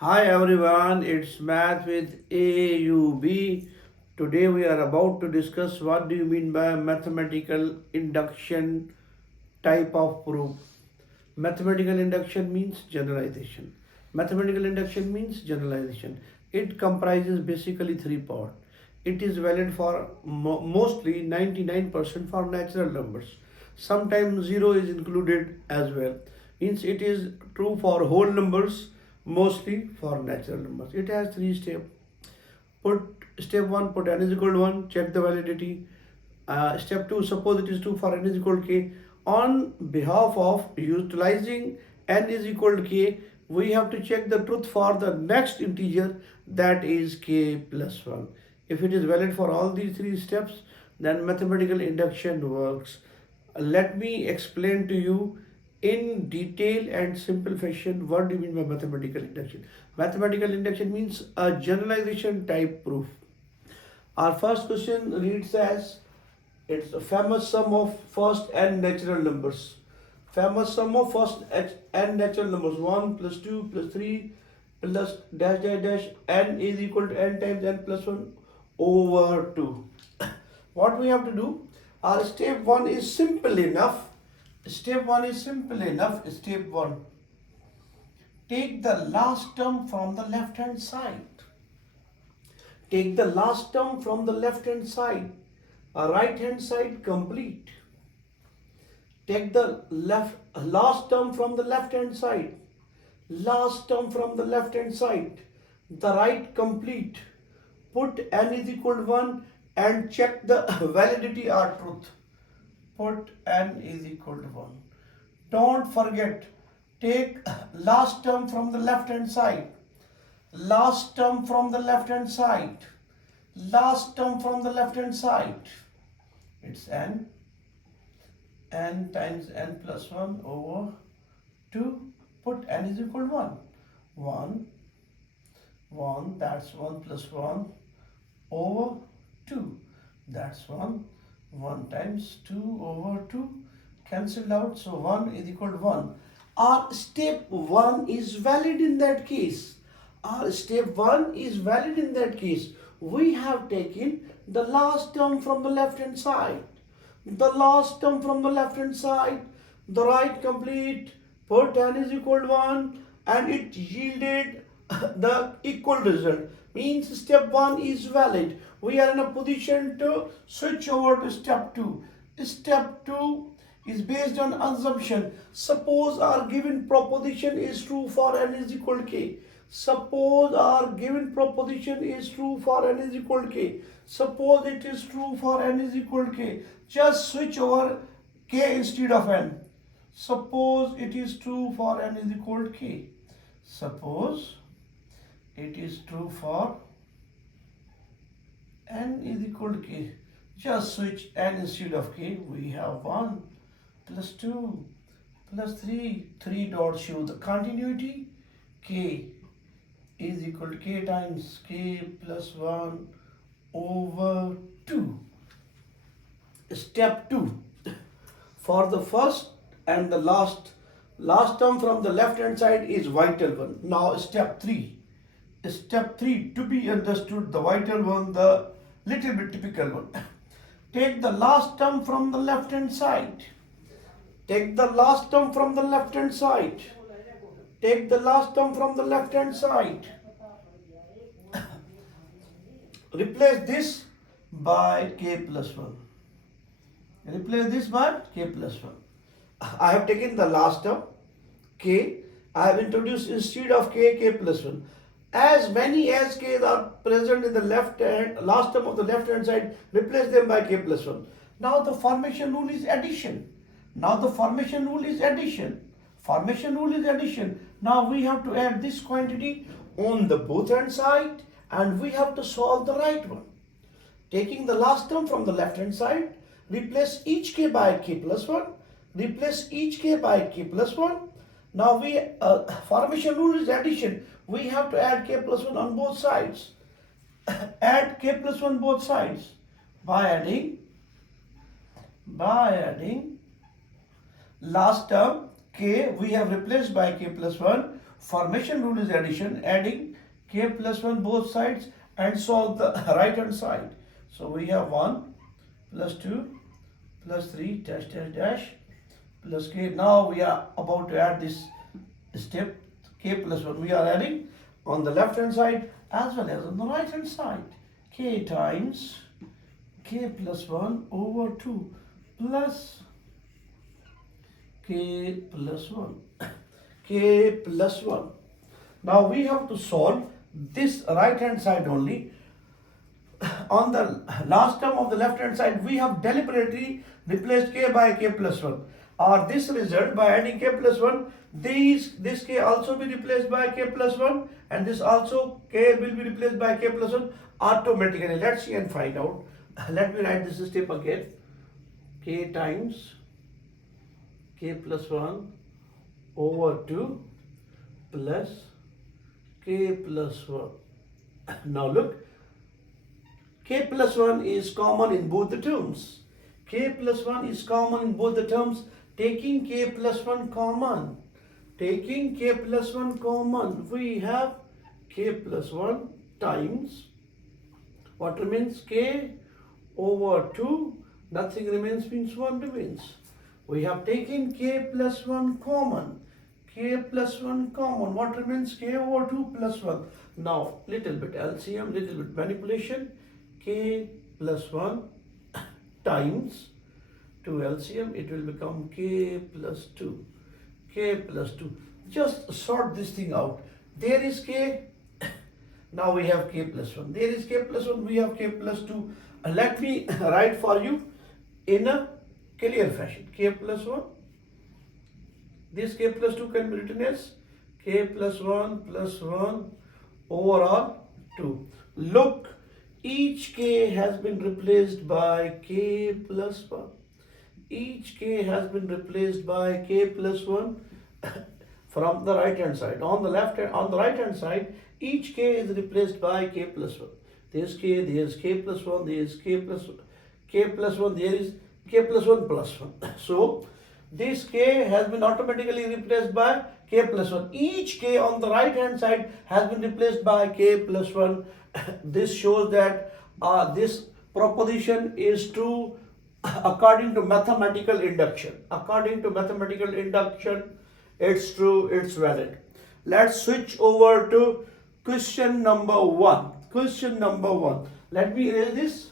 Hi everyone, it's Math with AUB. Today we are about to discuss what do you mean by mathematical induction type of proof. Mathematical induction means generalization. Mathematical induction means generalization. It comprises basically three parts. It is valid for mostly 99% for natural numbers. Sometimes zero is included as well. Means it is true for whole numbers, mostly for natural numbers. It has three steps. Put step one, put n is equal to 1, check the validity. Step 2, suppose it is true for n is equal to k. On behalf of utilizing n is equal to k, we have to check the truth for the next integer, that is k plus 1. If it is valid for all these three steps, then mathematical induction works. Let me explain to you in detail and simple fashion what do you mean by mathematical induction. Mathematical induction means a generalization type proof. Our first question reads as, it's a famous sum of first n natural numbers. Famous sum of first n natural numbers, 1 plus 2 plus 3 plus dash dash dash n is equal to n times n plus 1 over 2. What we have to do? Our step 1 is simple enough. Step 1 is simple enough. Step 1. Take the last term from the left hand side. Take the last term from the left hand side. Right hand side complete. Take the last term from the left hand side. Last term from the left hand side. The right complete. Put n is equal to 1 and check the validity or truth. Put n is equal to 1. Don't forget, take last term from the left hand side. Last term from the left hand side. Last term from the left hand side. It's n. N times n plus 1 over 2. Put n is equal to 1. 1. 1, that's 1 plus 1 over 2. That's 1. 1 times 2 over 2 cancelled out, so 1 is equal to 1. Our step 1 is valid in that case. Our step 1 is valid in that case. We have taken the last term from the left hand side. The last term from the left hand side, the right complete, put n is equal to 1 and it yielded the equal result. Means step 1 is valid. We are in a position to switch over to step 2. Step 2 is based on assumption. Suppose our given proposition is true for n is equal to k. Suppose our given proposition is true for n is equal to k. Suppose it is true for n is equal to k. Just switch over k instead of n. Suppose it is true for n is equal to k. Suppose it is true for n is equal to k. Just switch n instead of k. We have 1 plus 2 plus 3. 3 dots show the continuity. K is equal to k times k plus 1 over 2. Step 2. For the first and the last term from the left hand side is vital one. Now step 3. Step 3 to be understood, the vital one, the little bit typical one. Take the last term from the left hand side. Take the last term from the left hand side. Take the last term from the left hand side. Replace this by k plus 1. Replace this by k plus 1. I have taken the last term k. I have introduced instead of k plus 1. As many as k's are present in the last term of the left hand side, replace them by k plus 1. Now the formation rule is addition. Now the formation rule is addition. Formation rule is addition. Now we have to add this quantity on the both hand side and we have to solve the right one. Taking the last term from the left hand side, replace each k by k plus 1. Replace each k by k plus 1. Now formation rule is addition. We have to add k plus 1 on both sides. Add k plus 1 both sides by adding last term k we have replaced by k plus 1. Formation rule is addition, adding k plus 1 both sides and solve the right hand side. So we have 1 plus 2 plus 3 dash dash dash plus k. Now we are about to add this step k plus 1. We are adding on the left hand side as well as on the right hand side. K times k plus 1 over 2 plus k plus 1. K plus 1. Now we have to solve this right hand side only. On the last term of the left hand side, we have deliberately replaced k by k plus 1. Or this result, by adding k plus 1, this k also be replaced by k plus 1, and this also k will be replaced by k plus 1 automatically. Let's see and find out. Let me write this step again. K times k plus 1 over 2 plus k plus 1. Now look, k plus 1 is common in both the terms. K plus 1 is common in both the terms. Taking k plus 1 common, we have k plus 1 times, what remains? K over 2, nothing remains means 1 remains. We have taken k plus 1 common, what remains? K over 2 plus 1. Now little bit LCM, little bit manipulation, k plus 1 times 2 LCM, it will become k plus 2. Just sort this thing out. There is k, now we have k plus 1. There is k plus 1, we have k plus 2. Let me write for you in a clear fashion. K plus 1, this k plus 2 can be written as k plus 1 overall 2. Look, each k has been replaced by k plus 1. Each k has been replaced by k plus 1 from the right hand side. On the right hand side, each k is replaced by k plus 1. There is k, there is k plus 1, there is k plus 1, there is k plus 1 plus 1. So this k has been automatically replaced by k plus 1. Each k on the right hand side has been replaced by k plus 1. This shows that this proposition is true according to mathematical induction. It's true, it's valid. Let's switch over to question number 1. Let me erase this.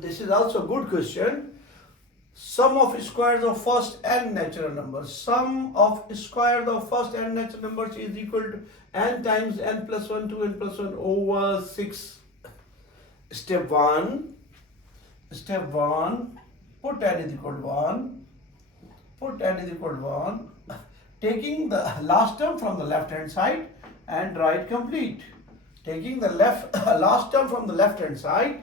This is also a good question. Sum of squares of first n natural numbers. Sum of squares of first n natural numbers is equal to n times n plus 1 to n plus 1 over 6. Step 1. Put n is equal to 1. Taking the last term from the left hand side and write complete. Taking the last term from the left hand side.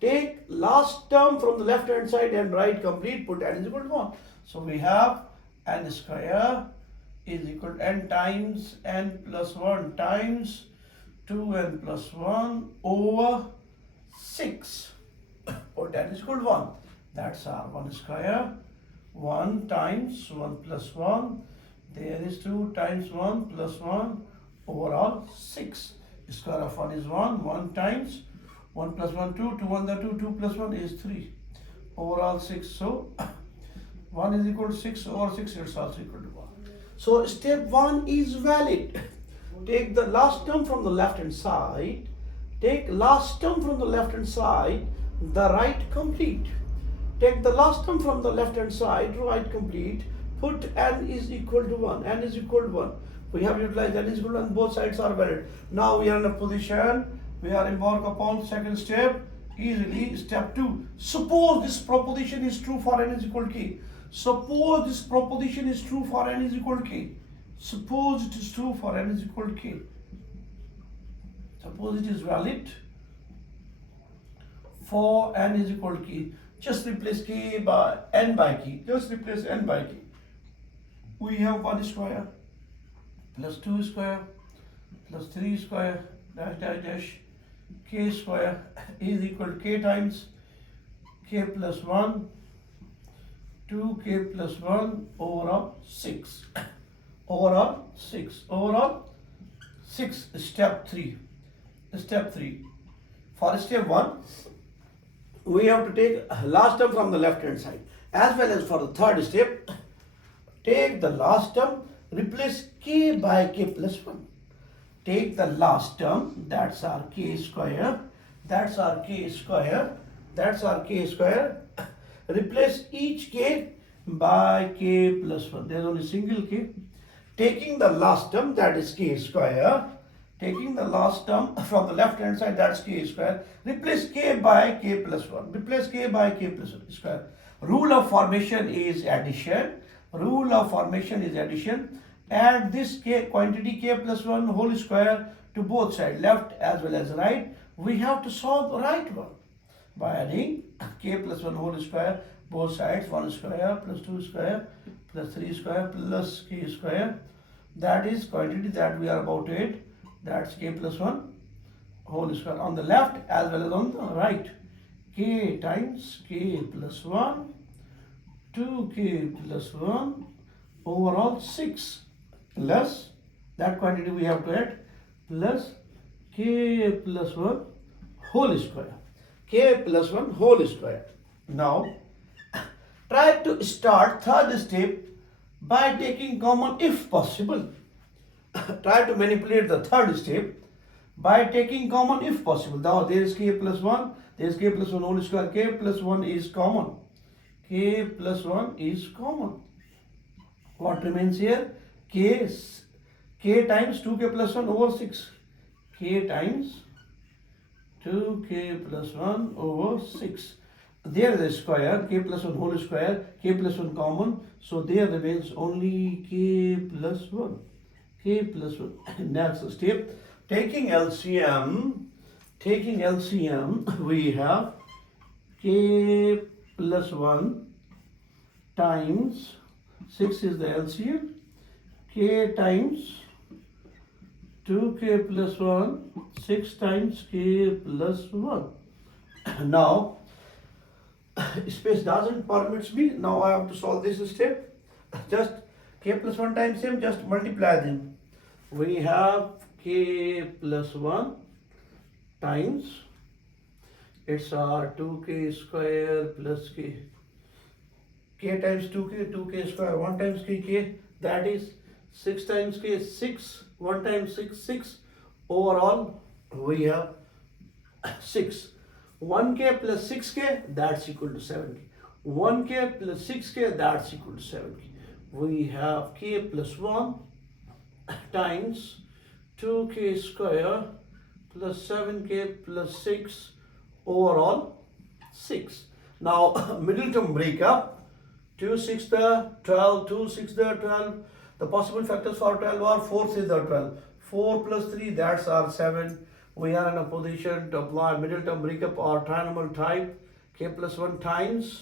Take last term from the left hand side and write complete, put n is equal to 1. So we have n square is equal to n times n plus 1 times 2n plus 1 over 6. Put n is equal to 1. That's our 1 square. 1 times 1 plus 1. There is 2 times 1 plus 1 overall 6. Square of 1 is 1. 1 times 1 plus 1, 2, 2 1 the 2, 2 plus 1 is 3. Overall 6. So 1 is equal to 6 over 6, it's also equal to 1. So step 1 is valid. Take the last term from the left hand side. The right complete. Take the last term from the left hand side, right complete. Put n is equal to 1. We have utilized n is equal to 1, both sides are valid. Now we are in a position. We are embarked upon second step easily. Step 2. Suppose this proposition is true for n is equal to k. Suppose it is true for n is equal to k. Suppose it is valid for n is equal to k. Just replace k by n by k. we have 1 square plus 2 square plus 3 square dash dash dash k square is equal to k times k plus 1 2k plus 1 overall 6 overall 6 step 3 for step 1 we have to take last term from the left hand side as well as for the third step take the last term replace k by k plus 1 take the last term that's our k square replace each k by k plus 1 there's only single k taking the last term that is k square taking the last term from the left hand side that's k square replace k by k plus 1 square rule of formation is addition add this k quantity k plus 1 whole square to both sides left as well as right we have to solve the right one by adding k plus 1 whole square both sides 1 square plus 2 square plus 3 square plus k square that is quantity that we are about to add that's k plus 1 whole square on the left as well as on the right k times k plus 1 2k plus 1 overall 6 plus that quantity we have to add plus k plus 1 whole square now try to start third step by taking common if possible try to manipulate the third step by taking common if possible now there is k plus 1 there is k plus 1 whole square k plus 1 is common what remains here k times 2k plus 1 over 6 k times 2k plus 1 over 6 there is a square k plus 1 whole square k plus 1 common so there remains only k plus 1 next step taking LCM we have k plus 1 times 6 is the LCM k times 2k plus 1 6 times k plus 1 now space doesn't permits me now I have to solve this step just k plus 1 times m just multiply them we have k plus 1 times it's our 2k square plus k times 2k square 1 times k that is 6 times k 6 1 times 6 overall we have 6 1k plus 6k that's equal to 7k 1k plus 6k that's equal to 7k we have k plus 1 times 2k square plus 7k plus 6 overall 6 now middle term breakup 2 6 the 12 2 6 the 12 the possible factors for 12 are 4 is the 12 4 plus 3 that's our 7 we are in a position to apply middle term breakup or trinomial type k plus 1 times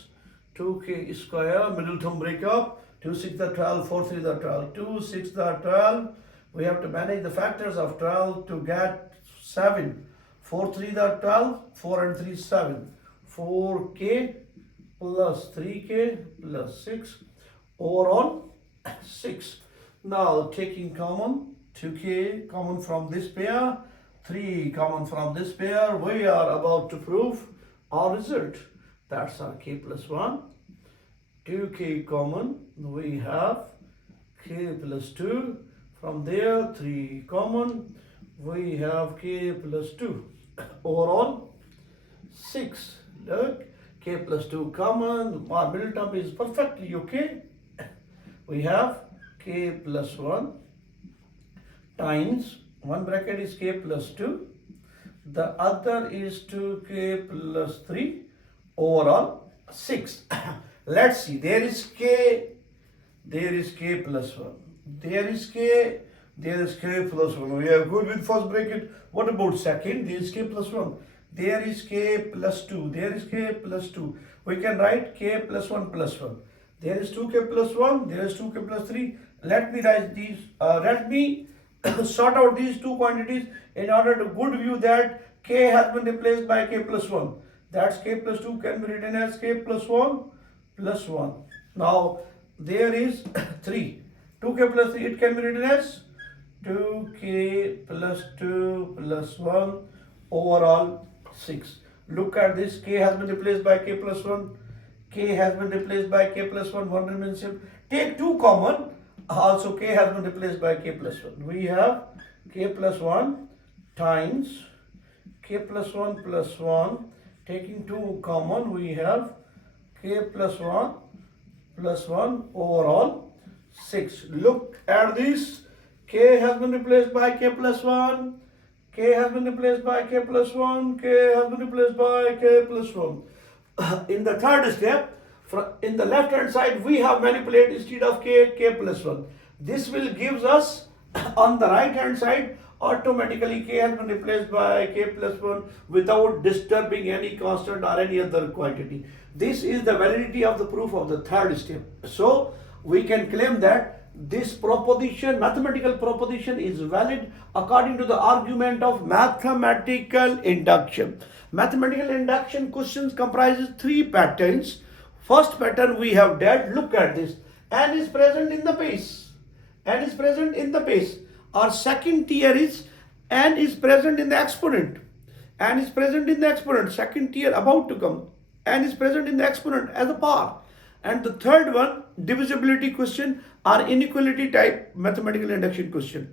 2k square middle term breakup 2 6 the 12 4 3 the 12 2 6 the 12 we have to manage the factors of 12 to get 7 4 3 the 12 4 and 3 7 4k plus 3k plus 6 overall 6 now taking common 2k common from this pair 3 common from this pair we are about to prove our result that's our k plus 1 2k common we have k plus 2 from there 3 common we have k plus 2 overall 6 look k plus 2 common our middle term is perfectly okay we have k plus 1 times one bracket is k plus 2 the other is 2k plus 3 overall 6 let's see there is k plus 1 there is k plus 1 we are good with first bracket what about second there is k plus 1 there is k plus 2 there is k plus 2 we can write k plus 1 plus 1 There is 2k plus 1, there is 2k plus 3. Let me write these, let me sort out these two quantities in order to good view that k has been replaced by k plus 1. That's k plus 2 can be written as k plus 1 plus 1. Now there is 3. 2k plus 3, it can be written as 2k plus 2 plus 1 overall 6. Look at this, k has been replaced by k plus 1. K has been replaced by k plus 1, 1 remains same. Take 2 common, also k has been replaced by k plus 1. We have k plus 1 times k plus 1 plus 1. Taking 2 common, we have k plus 1 plus 1 overall 6. Look at this. K has been replaced by k plus 1. K has been replaced by k plus 1. K has been replaced by k plus 1. In the third step, in the left hand side, we have manipulated instead of k plus 1. This will gives us on the right hand side automatically k has been replaced by k plus 1 without disturbing any constant or any other quantity. This is the validity of the proof of the third step. So we can claim that this proposition, mathematical proposition, is valid according to the argument of mathematical induction. Mathematical induction questions comprises 3 patterns. First pattern we have dealt. Look at this. N is present in the base. N is present in the base. Our second tier is N is present in the exponent. N is present in the exponent. Second tier about to come. N is present in the exponent as a power. And the third one, divisibility question or inequality type mathematical induction question.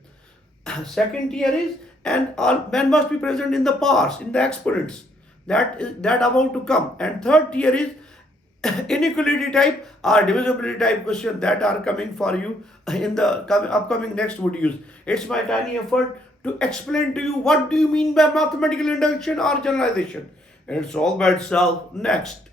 Second tier is, and all n must be present in the powers, in the exponents. That about to come. And third tier is inequality type or divisibility type question that are coming for you in the upcoming next videos. It's my tiny effort to explain to you what do you mean by mathematical induction or generalization. And it's all by itself. Next.